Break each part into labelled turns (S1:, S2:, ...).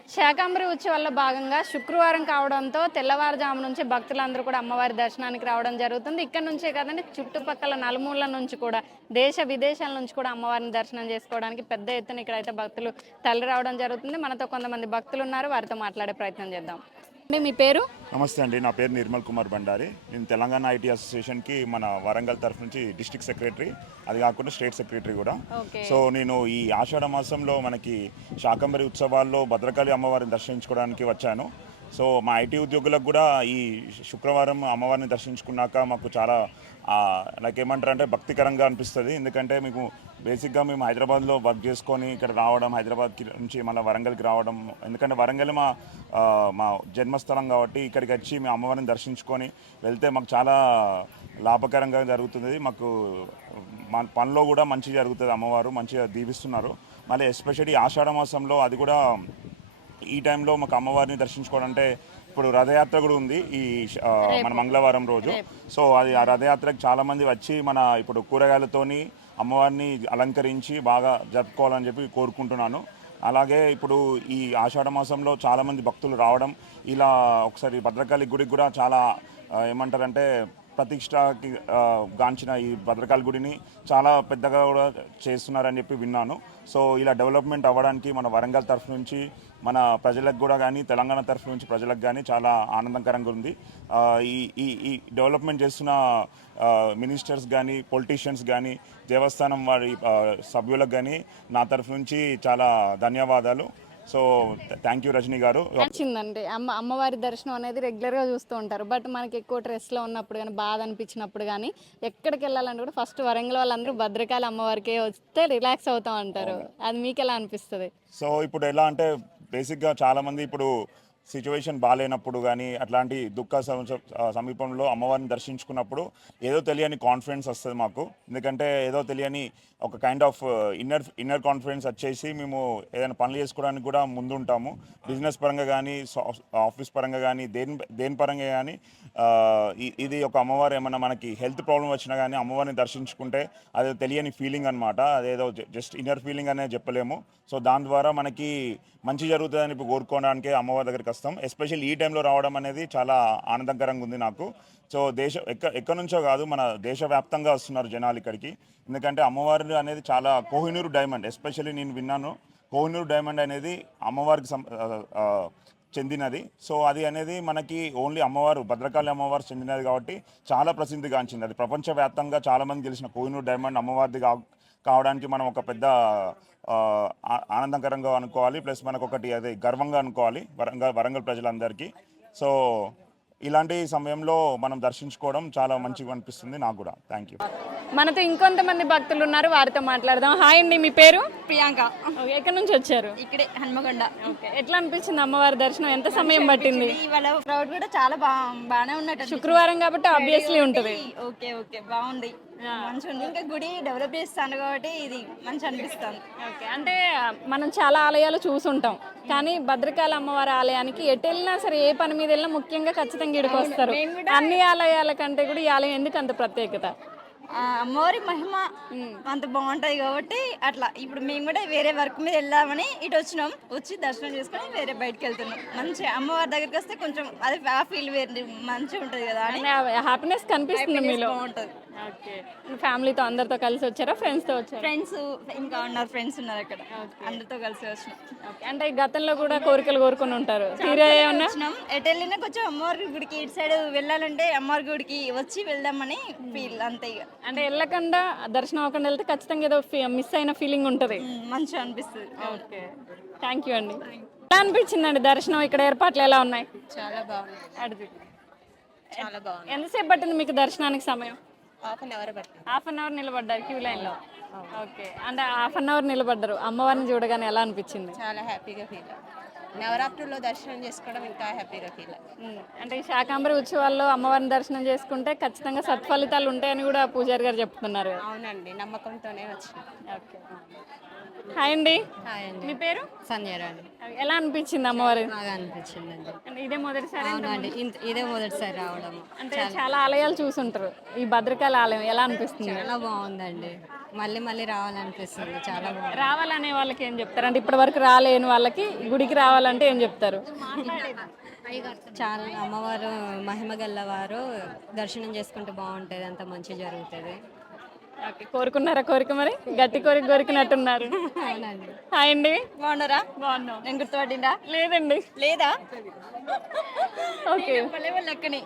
S1: శాకంబరి ఉత్సవాల్లో భాగంగా శుక్రవారం కావడంతో తెల్లవారుజాము నుంచి భక్తులందరూ కూడా అమ్మవారి దర్శనానికి రావడం జరుగుతుంది. ఇక్కడ నుంచే కాదండి, చుట్టుపక్కల నలుమూలల నుంచి కూడా, దేశ విదేశాల నుంచి కూడా అమ్మవారిని దర్శనం చేసుకోవడానికి పెద్ద ఎత్తున ఇక్కడైతే భక్తులు తరలి రావడం జరుగుతుంది. మనతో కొంతమంది భక్తులు ఉన్నారు, వారితో మాట్లాడే ప్రయత్నం చేద్దాం. అంటే మీ పేరు?
S2: నమస్తే అండి, నా పేరు నిర్మల్ కుమార్ బండారి. నేను తెలంగాణ ఐటీ అసోసియేషన్కి మన వరంగల్ తరఫు నుంచి డిస్ట్రిక్ట్ సెక్రటరీ, అది కాకుండా స్టేట్ సెక్రటరీ కూడా. సో నేను ఈ ఆషాఢ మాసంలో మనకి శాకంబరి ఉత్సవాల్లో భద్రకాళి అమ్మవారిని దర్శించుకోవడానికి వచ్చాను. సో మా ఐటీ ఉద్యోగులకు కూడా ఈ శుక్రవారం అమ్మవారిని దర్శించుకున్నాక మాకు చాలా నాకు ఏమంటారు అంటే భక్తికరంగా అనిపిస్తుంది. ఎందుకంటే మీకు బేసిక్గా మేము హైదరాబాద్లో వర్క్ చేసుకొని ఇక్కడ రావడం, హైదరాబాద్కి నుంచి మళ్ళీ వరంగల్కి రావడం, ఎందుకంటే వరంగల్ మా జన్మస్థలం కాబట్టి ఇక్కడికి వచ్చి మేము అమ్మవారిని దర్శించుకొని వెళ్తే మాకు చాలా లాభకరంగా జరుగుతుంది. మాకు మా పనిలో కూడా మంచిగా జరుగుతుంది, అమ్మవారు మంచిగా దీవిస్తున్నారు. మళ్ళీ ఎస్పెషల్లీ ఆషాఢ మాసంలో అది కూడా ఈ టైంలో మాకు అమ్మవారిని దర్శించుకోవడం అంటే ఇప్పుడు రథయాత్ర కూడా ఉంది ఈ మన మంగళవారం రోజు. సో అది ఆ రథయాత్రకు చాలామంది వచ్చి మన ఇప్పుడు కూరగాయలతోని అమ్మవారిని అలంకరించి బాగా జరుపుకోవాలని చెప్పి కోరుకుంటున్నాను. అలాగే ఇప్పుడు ఈ ఆషాఢ మాసంలో చాలామంది భక్తులు రావడం, ఇలా ఒకసారి భద్రకాళి గుడికి కూడా చాలా ఏమంటారంటే ప్రతిష్టకి గాంచిన ఈ భద్రకాళి గుడిని చాలా పెద్దగా కూడా చేస్తున్నారని చెప్పి విన్నాను. సో ఇలా డెవలప్మెంట్ అవ్వడానికి మన వరంగల్ తరఫు నుంచి మన ప్రజలకు కూడా కానీ, తెలంగాణ తరఫు నుంచి ప్రజలకు కానీ చాలా ఆనందకరంగా ఉంది. ఈ డెవలప్మెంట్ చేస్తున్న మినిస్టర్స్ కానీ, పొలిటీషియన్స్ కానీ, దేవస్థానం వారి సభ్యులకు కానీ నా తరఫు నుంచి చాలా ధన్యవాదాలు. సో థ్యాంక్ యూ రజనీ గారు.
S1: వచ్చిందండి అమ్మవారి దర్శనం అనేది రెగ్యులర్గా చూస్తూ ఉంటారు, బట్ మనకి ఎక్కువ స్ట్రెస్లో ఉన్నప్పుడు కానీ, బాధ అనిపించినప్పుడు కానీ, ఎక్కడికి వెళ్ళాలంటే కూడా ఫస్ట్ వరంగల్ వాళ్ళందరూ భద్రకాళి అమ్మవారికి వస్తే రిలాక్స్ అవుతాం అంటారు. అది మీకు ఎలా అనిపిస్తుంది?
S2: సో ఇప్పుడు ఎలా అంటే బేసిక్గా చాలామంది ఇప్పుడు సిచ్యువేషన్ బాగాలేనప్పుడు కానీ, అట్లాంటి దుఃఖ సమీపంలో అమ్మవారిని దర్శించుకున్నప్పుడు ఏదో తెలియని కాన్ఫిడెన్స్ వస్తుంది మాకు. ఎందుకంటే ఏదో తెలియని ఒక కైండ్ ఆఫ్ ఇన్నర్ కాన్ఫిడెన్స్ వచ్చేసి మేము ఏదైనా పనులు చేసుకోవడానికి కూడా ముందుంటాము. బిజినెస్ పరంగా కానీ, ఆఫీస్ పరంగా కానీ, దేని పరంగా కానీ. ఇది ఒక అమ్మవారు ఏమన్నా మనకి హెల్త్ ప్రాబ్లం వచ్చినా కానీ అమ్మవారిని దర్శించుకుంటే అది తెలియని ఫీలింగ్ అనమాట. అదేదో జస్ట్ ఇన్నర్ ఫీలింగ్ అనేది చెప్పలేము. సో దాని ద్వారా మనకి మంచి జరుగుతుందని ఇప్పుడు కోరుకోవడానికి అమ్మవారి దగ్గరికి వస్తాం. ఎస్పెషల్లీ ఈ టైంలో రావడం అనేది చాలా ఆనందకరంగా ఉంది నాకు. సో ఎక్కడి నుంచో కాదు, మన దేశవ్యాప్తంగా వస్తున్నారు జనాలు ఇక్కడికి. ఎందుకంటే అమ్మవారి అనేది చాలా కోహినూరు డైమండ్, ఎస్పెషల్లీ నేను విన్నాను కోహినూరు డైమండ్ అనేది అమ్మవారికి చెందినది. సో అది అనేది మనకి ఓన్లీ అమ్మవారు భద్రకాళి అమ్మవారు చెందినది కాబట్టి చాలా ప్రసిద్ధిగాంచింది. అది ప్రపంచవ్యాప్తంగా చాలామంది తెలిసిన కోహినూరు డైమండ్ అమ్మవారిది కావడానికి మనం ఒక పెద్ద ఆనందకరంగా అనుకోవాలి. ప్లస్ మనకు ఒకటి అదే గర్వంగా అనుకోవాలి వరంగల్ ప్రజలందరికీ. సో ఇలాంటి సమయంలో మనం దర్శించుకోవడం చాలా మంచిగా అనిపిస్తుంది నాకు కూడా. Thank you.
S1: మనతో ఇంకొంతమంది భక్తులు ఉన్నారు, వారితో మాట్లాడదాం. హాయ్ అండి, మీ పేరు?
S3: ప్రియాంక.
S1: ఎక్కడి నుంచి వచ్చారు?
S3: ఇక్కడే హన్మకొండ.
S1: ఓకే, ఎట్లా అనిపించింది అమ్మవారి దర్శనం? ఎంత సమయం పట్టింది?
S3: ఇవాళ క్రౌడ్ కూడా చాలా బాగానే ఉన్నట్టు,
S1: శుక్రవారం కాబట్టి ఆబ్వియస్లీ ఉంటుంది.
S3: ఓకే ఓకే, బాగుంది, మంచిగా ఉంది. ఇంకా గుడి డెవలప్ చేస్తాను కాబట్టి ఇది మంచి అనిపిస్తుంది.
S1: ఓకే, అంటే మనం చాలా ఆలయాలు చూసుంటాం, కానీ భద్రకాళి అమ్మవారి ఆలయానికి ఎటు వెళ్ళినా సరే, ఏ పని మీద వెళ్ళినా ముఖ్యంగా ఖచ్చితంగా ఇక్కడికి వస్తారు. అన్ని ఆలయాల కంటే కూడా ఈ ఆలయం ఎందుకు అంత ప్రత్యేకత?
S3: అమ్మవారి మహిమ అంత బాగుంటది కాబట్టి అట్లా. ఇప్పుడు మేము కూడా వేరే వర్క్ మీద వెళ్దామని ఇటు వచ్చినాం, వచ్చి దర్శనం చేసుకొని వేరే బయటకు వెళ్తున్నాం. మంచిగా అమ్మవారి దగ్గరికి వస్తే కొంచెం అది ఆ ఫీల్ వేరే మంచిగా ఉంటది కదా అని
S1: హ్యాపీనెస్ కనిపిస్తుంది మీలో.
S3: బాగుంటది.
S1: ఓకే, ఫ్యామిలీతో అందరితో కలిసి వచ్చారా, ఫ్రెండ్స్తో వచ్చారా?
S3: ఫ్రెండ్స్ ఇంకా ఉన్నారు, ఫ్రెండ్స్ ఉన్నారు అక్కడ, అందరితో కలిసి వచ్చినాం.
S1: అంటే గతంలో కూడా కోరికలు కోరుకుని ఉంటారు, తీరే
S3: వచ్చినాం. ఎటు వెళ్ళినా కొంచెం అమ్మవారి గుడికి ఇటు సైడ్ వెళ్ళాలంటే అమ్మవారి గుడికి వచ్చి వెళ్దామని ఫీల్ అంతే. ఇక
S1: అంటే వెళ్ళకుండా దర్శనం అవ్వకుండా వెళ్తే ఖచ్చితంగా ఏదో మిస్ అయిన ఫీలింగ్ ఉంటుంది,
S3: మంచిగా అనిపిస్తుంది.
S1: ఓకే, థ్యాంక్ యూ అండి. ఎలా అనిపించిందండి దర్శనం? ఇక్కడ ఏర్పాట్లు ఎలా ఉన్నాయి?
S3: చాలా బాగుంది.
S1: అడిగి
S3: చాలా బాగుంది.
S1: ఎంతసేపు పట్టింది మీకు దర్శనానికి సమయం?
S3: హాఫ్ అన్ అవర్ పట్టింది.
S1: హాఫ్ అన్ అవర్ నిలబడ్డారు క్యూ లైన్లో? ఓకే, అంటే హాఫ్ అన్ అవర్ నిలబడ్డారు. అమ్మవారిని చూడగానే ఎలా అనిపించింది?
S3: చాలా హ్యాపీగా ఫీల్. నవరాత్రుల్లో దర్శనం చేసుకోవడం ఇంకా హ్యాపీగా ఫీల్.
S1: అంటే ఈ శాకంబరి ఉత్సవాల్లో అమ్మవారిని దర్శనం చేసుకుంటే ఖచ్చితంగా సత్ఫలితాలు ఉంటాయని కూడా పూజారి గారు చెప్తున్నారు.
S3: అవునండి, నమ్మకంతోనే వచ్చింది.
S1: ఓకే, హాయ్ అండి.
S3: హాయ్ అండి,
S1: మీ పేరు?
S3: సంధ్యారాణి.
S1: ఎలా అనిపించింది అమ్మవారి?
S3: బాగా అనిపించింది అండి.
S1: అంటే ఇదే మొదటిసారి?
S3: అవునండి, ఇదే మొదటిసారి రావడం.
S1: అంటే చాలా ఆలయాలు చూసుంటారు, ఈ భద్రకాళి ఆలయం ఎలా అనిపిస్తుంది?
S3: చాలా బాగుందండి.
S4: మళ్ళీ మళ్ళీ రావాలనిపిస్తుంది, చాలా బాగుంది.
S1: రావాలనే వాళ్ళకి ఏం చెప్తారు? అంటే ఇప్పటి వరకు రాలేని వాళ్ళకి గుడికి రావాలంటే ఏం చెప్తారు?
S4: చాలా అమ్మవారు మహిమ గల్లవారు, దర్శనం చేసుకుంటే బాగుంటుంది, అంత మంచి జరుగుతుంది.
S1: ఓకే, కోరుకున్నారా కోరిక? మరి గట్టి కోరిక కోరికినట్టున్నారు.
S4: అవునండి.
S1: హాయ్ అండి.
S3: బాగున్నారా?
S1: బాగున్నాం.
S3: నేను గుర్తుపట్టిండా?
S1: లేదండి.
S3: లేదా?
S1: ఓకే
S3: లెక్కని.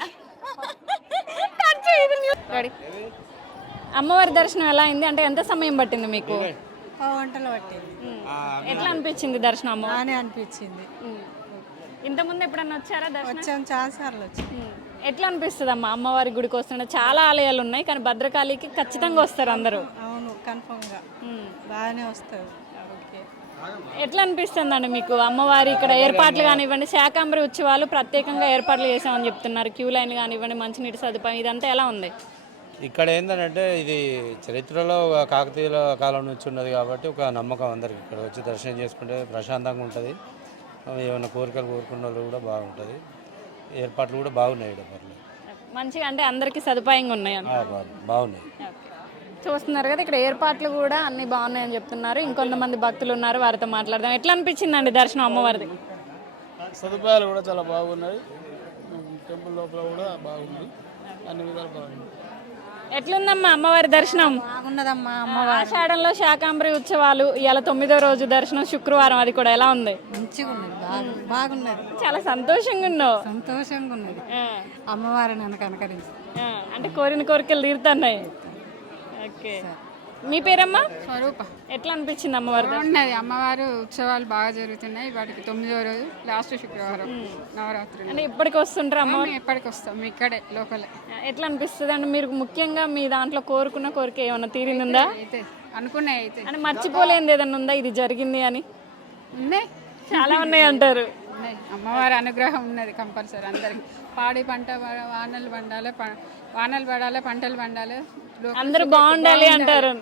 S1: రెడీ. అమ్మవారి దర్శనం ఎలా అయింది? అంటే ఎంత సమయం పట్టింది మీకు?
S5: వంటలు పట్టింది,
S1: ఎట్లా అనిపించింది దర్శనం అమ్మవారి?
S5: బాగానే అనిపించింది.
S1: ఇంతకుముందు ఎప్పుడన్నా వచ్చారా దర్శనం?
S5: వచ్చాం, చాలా సార్లు వచ్చాం.
S1: ఎట్లా అనిపిస్తుంది అమ్మ అమ్మవారి గుడికి వస్తున్న? చాలా ఆలయాలు ఉన్నాయి కానీ భద్రకాళికి ఖచ్చితంగా వస్తారు అందరూ.
S5: అవును, కన్ఫర్మ్గా బాగానే వస్తారు. ఓకే,
S1: ఎట్లా అనిపిస్తుంది అండి మీకు అమ్మవారి ఇక్కడ ఏర్పాట్లు కానివ్వండి, శాకాంబరి ఉత్సవాలు ప్రత్యేకంగా ఏర్పాట్లు చేసామని చెప్తున్నారు, క్యూ లైన్ కానివ్వండి, మంచినీటి సదుపాయం, ఇదంతా ఎలా ఉంది?
S6: ఇక్కడ ఏంటంటే ఇది చరిత్రలో ఒక కాకతీయుల కాలం నుంచి ఉన్నది కాబట్టి ఒక నమ్మకం అందరికి ఇక్కడ వచ్చి దర్శనం చేసుకుంటే ప్రశాంతంగా ఉంటుంది. ఏమైనా కోరికలు కోరుకున్న వాళ్ళు కూడా బాగుంటుంది. ఏర్పాట్లు కూడా బాగున్నాయి ఇక్కడ, పర్లేదు,
S1: మంచిగా అంటే అందరికీ సదుపాయంగా ఉన్నాయి అంట.
S6: బాగున్నాయి.
S1: చూస్తున్నారు కదా ఇక్కడ ఏర్పాట్లు కూడా అన్ని బాగున్నాయని చెప్తున్నారు. ఇంకొంతమంది భక్తులు ఉన్నారు, వారితో మాట్లాడదాం. ఎట్లా అనిపించిందండి దర్శనం అమ్మవారిది?
S7: సదుపాయాలు కూడా చాలా బాగున్నాయి, టెంపుల్ లోపల కూడా బాగుంది, అన్ని విధాలు బాగుంది.
S1: ఎట్లుందమ్మా అమ్మవారి దర్శనం?
S5: బాగున్నదమ్మా.
S1: ఆషాఢంలో శాకాంబరి ఉత్సవాలు, ఇవాళ 9వ రోజు దర్శనం, శుక్రవారం, అది కూడా ఎలా ఉంది?
S5: మంచిగా ఉన్నది, బాగున్నది,
S1: చాలా సంతోషంగా ఉన్నావు.
S5: సంతోషంగా ఉన్నది. అమ్మవారిని నన్ను కనకరించి
S1: అంటే కోరిన కోరికలు తీరుతున్నాయి. ఓకే, మీ పేరమ్మా?
S8: స్వరూప.
S1: ఎట్లా అనిపించింది అమ్మవారి దర్శనం?
S8: బాగున్నది, అమ్మవారు ఉత్సవాలు బాగా జరుగుతున్నాయి. వాటికి 9వ రోజు లాస్ట్ శుక్రవారం నవరాత్రులు.
S1: అంటే ఇప్పటికి వస్తుంటారు అమ్మవారు?
S8: మేము ఎప్పటికి వస్తాం, ఇక్కడే లోకలే.
S1: ఎట్లా అనిపిస్తుంది అంటే మీరు ముఖ్యంగా మీ దాంట్లో కోరుకున్న కోరిక ఏమన్నా తీరిందా?
S8: అయితే అనుకున్నాయి, అయితే
S1: అంటే మర్చిపోలేనిది ఏదన్నా ఉందా ఇది జరిగింది అని?
S8: ఉన్నాయి,
S1: చాలా ఉన్నాయి అంటారు.
S8: ఉన్నాయి. అమ్మవారి అనుగ్రహం ఉన్నది కంపల్సరీ అందరికి. పాడి పంట వానలు పండాలి, వానలు పడాలి, పంటలు పండాలి,
S1: అందరూ బాగుండాలి అంటారు.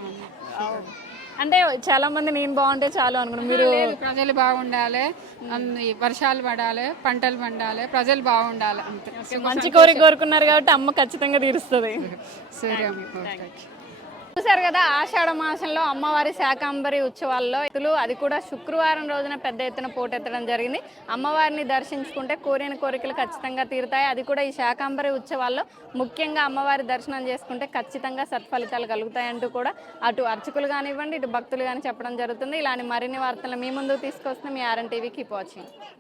S1: అంటే చాలా మంది నేను బాగుంటే చాలు అనుకున్నాను, మీరు
S8: లేదు, ప్రజలు బాగుండాలి, వర్షాలు పడాలి, పంటలు పండాలి, ప్రజలు బాగుండాలి, అంతే.
S1: మంచి కోరిక కోరుకున్నారు కాబట్టి అమ్మ ఖచ్చితంగా తీరుస్తుంది.
S8: సూర్యం.
S1: చూసారు కదా, ఆషాఢ మాసంలో అమ్మవారి శాకాంబరి ఉత్సవాల్లో అది కూడా శుక్రవారం రోజున పెద్ద ఎత్తున పోటెత్తడం జరిగింది. అమ్మవారిని దర్శించుకుంటే కోరిన కోరికలు ఖచ్చితంగా తీరుతాయి. అది కూడా ఈ శాకాంబరి ఉత్సవాల్లో ముఖ్యంగా అమ్మవారి దర్శనం చేసుకుంటే ఖచ్చితంగా సత్ఫలితాలు కలుగుతాయంటూ కూడా అటు అర్చకులు కానివ్వండి, ఇటు భక్తులు కానీ చెప్పడం జరుగుతుంది. ఇలాంటి మరిన్ని వార్తలు మీ ముందు తీసుకొస్తున్న మీ RN TV. Keep watching.